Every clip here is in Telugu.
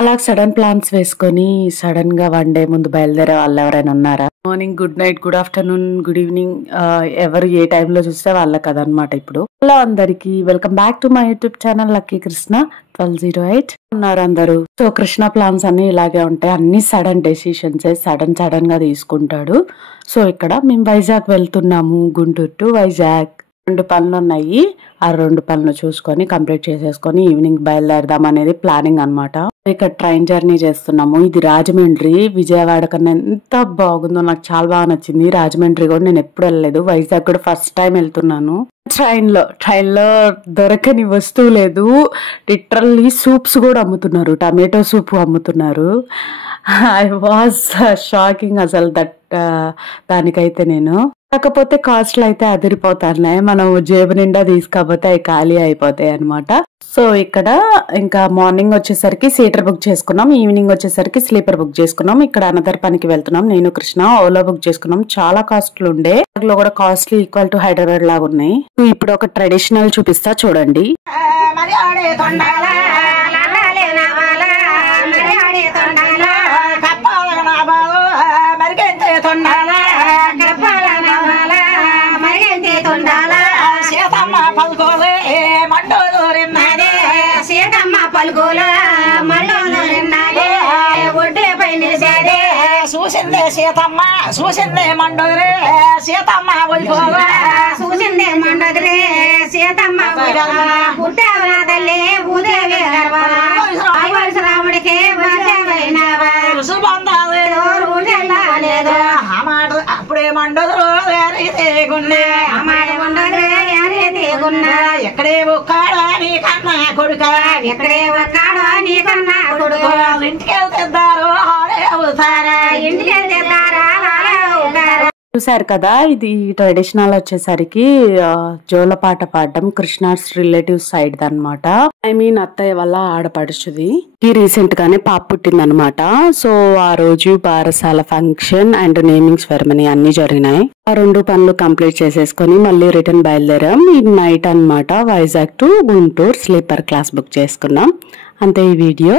అలా సడన్ ప్లాన్స్ వేసుకొని సడన్ గా వన్ డే ముందు బయలుదేరే వాళ్ళు ఎవరైనా ఉన్నారా? Morning, good night, good afternoon, good evening, ఎవరు ఏ టైంలో చూస్తే వాళ్ళకి అదనమాట. ఇప్పుడు హలో అందరికి, welcome back to my YouTube channel lucky Krishna 1208 ఉన్నారు అందరూ. సో కృష్ణ ప్లాన్స్ అన్ని ఇలాగే ఉంటాయి, అన్ని సడన్ డెసిషన్స్ సడన్ గా తీసుకుంటాడు. సో ఇక్కడ మేము వైజాగ్ వెళ్తున్నాము, గుంటూరు టు వైజాగ్. 2 పనులు ఉన్నాయి, ఆ 2 పనులు చూసుకొని కంప్లీట్ చేసేసుకొని ఈవినింగ్ బయలుదేరదాం అనేది ప్లానింగ్ అనమాట. ఇక్కడ ట్రైన్ జర్నీ చేస్తున్నాము. ఇది రాజమండ్రి, విజయవాడ కన్నా ఎంత బాగుందో, నాకు చాలా బాగా నచ్చింది. రాజమండ్రి కూడా నేను ఎప్పుడు వెళ్ళలేదు, వైజాగ్ కూడా ఫస్ట్ టైం వెళ్తున్నాను. ట్రైన్ లో దొరకని వస్తువు లేదు, లిటరల్లీ సూప్స్ కూడా అమ్ముతున్నారు, టమాటో సూప్ అమ్ముతున్నారు. ఐ వాజ్ షాకింగ్ అసలు దానికైతే నేను. కాకపోతే కాస్ట్లు అయితే అదిరిపోతున్నాయి, మనం జేబు నిండా తీసుకోకపోతే అవి ఖాళీ అయిపోతాయి అనమాట. సో ఇక్కడ ఇంకా మార్నింగ్ వచ్చేసరికి సీటర్ బుక్ చేసుకున్నాం, ఈవినింగ్ వచ్చేసరికి స్లీపర్ బుక్ చేసుకున్నాం. ఇక్కడ అనదర్ పనికి వెళ్తున్నాం, నేను కృష్ణ. ఓలా బుక్ చేసుకున్నాం, చాలా కాస్ట్లు ఉండే, అందులో కూడా కాస్ట్లు ఈక్వల్ టు హైదరాబాద్ లాగా ఉన్నాయి. ఇప్పుడు ఒక ట్రెడిషనల్ చూపిస్తా చూడండి. సీతమ్మ పలుకోలు ఒడ్డుల పై నిలిచేదే చూసిందే సీతమ్మ, చూసిందే మండోరే సీతమ్మ పలుకోలు, చూసిందే మండోదరే సీతమ్మ పుట్టావనా తల్లి భూదేవి రాముడికి అప్పుడే మండోదరు ఎక్కడే ఒక్కాడో నీ కన్నా కొడుక, ఎక్కడే ఒక్కాడో నీ కన్నా కొడుకు, ఇంటికి వెళ్తారు ఇంటికి వెళ్తారా. చూసారు కదా, ఇది ట్రెడిషనల్ వచ్చేసరికి జోలపాట పాడడం కృష్ణాస్ రిలేటివ్స్ సైడ్ అనమాట. ఐ మీన్ అత్తయ్య వల్ల ఆడపడుచుది. రీసెంట్ గానే పాప పుట్టిందనమాట. సో ఆ రోజు బారసాల ఫంక్షన్ అండ్ నేమింగ్ సెరమనీ అన్ని జరిగినాయి. ఆ 2 పనులు కంప్లీట్ చేసేసుకొని మళ్ళీ రిటర్న్ బయలుదేరాం. ఈ నైట్ అనమాట Vizag to Guntur sleeper class book చేసుకున్నాం. అంతే ఈ వీడియో.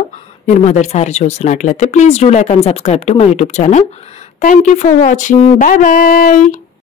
మీరు మొదటిసారి చూస్తున్నట్లయితే please do like and subscribe to my YouTube channel. Thank you for watching. Bye bye.